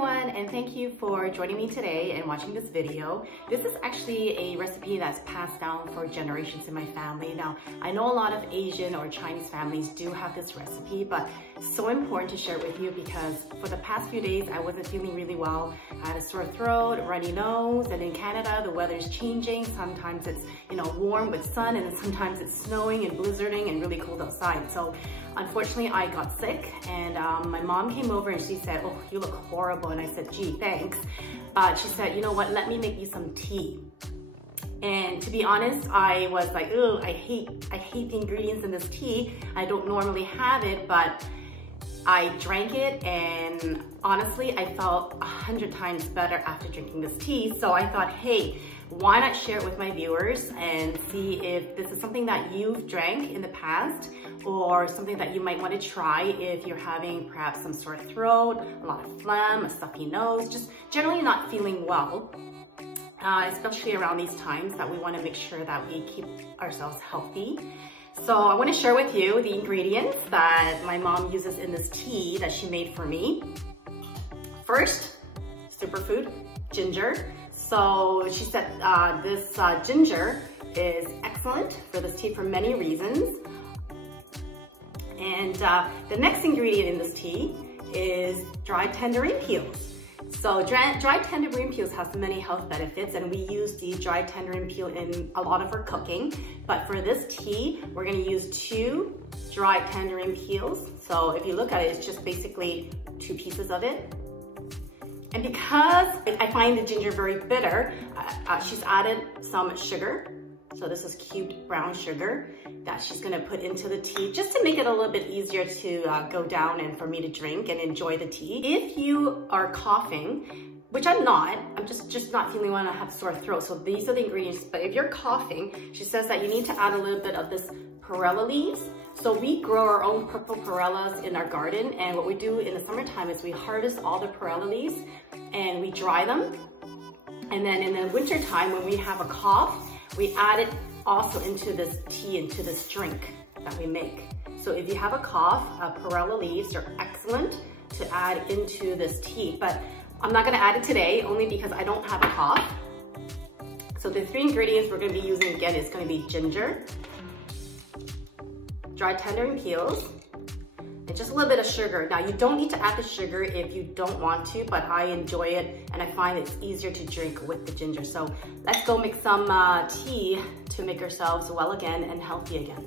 everyone, and thank you for joining me today and watching this video. This is actually a recipe that's passed down for generations in my family. Now, I know a lot of Asian or Chinese families do have this recipe, but it's so important to share it with you because for the past few days, I wasn't feeling really well. I had a sore throat, runny nose, and in Canada, the weather's changing. Sometimes it's, warm with sun, and then sometimes it's snowing and blizzarding and really cold outside. So unfortunately, I got sick, and my mom came over and she said, "Oh, you look horrible." And I said, "Gee, thanks." She said, "You know what, let me make you some tea." And to be honest, I was like, "Ugh, I hate the ingredients in this tea. I don't normally have it," but I drank it, and honestly, I felt 100 times better after drinking this tea. So I thought, hey, why not share it with my viewers and see if this is something that you've drank in the past or something that you might want to try if you're having perhaps some sore throat, a lot of phlegm, a stuffy nose, just generally not feeling well, especially around these times that we want to make sure that we keep ourselves healthy. So I want to share with you the ingredients that my mom uses in this tea that she made for me. First, superfood, ginger. So she said this ginger is excellent for this tea for many reasons. And the next ingredient in this tea is dried tangerine peels. So dried tangerine peels has many health benefits, and we use the dried tangerine peel in a lot of our cooking. But for this tea, we're gonna use 2 dried tangerine peels. So if you look at it, it's just basically 2 pieces of it. And because I find the ginger very bitter, she's added some sugar. So this is cubed brown sugar that she's gonna put into the tea just to make it a little bit easier to go down and for me to drink and enjoy the tea. If you are coughing, which I'm not, I'm just not feeling well and I have sore throat, so these are the ingredients. But if you're coughing, she says that you need to add a little bit of this Perilla Leaves. So we grow our own purple Perillas in our garden, and what we do in the summertime is we harvest all the Perilla Leaves and we dry them. And then in the winter time, when we have a cough, we add it also into this tea, into this drink that we make. So if you have a cough, Perilla Leaves are excellent to add into this tea, but I'm not gonna add it today only because I don't have a cough. So the 3 ingredients we're gonna be using again is gonna be ginger, dried tangerine peels, and just a little bit of sugar. Now you don't need to add the sugar if you don't want to, but I enjoy it and I find it's easier to drink with the ginger. So let's go make some tea to make ourselves well again and healthy again.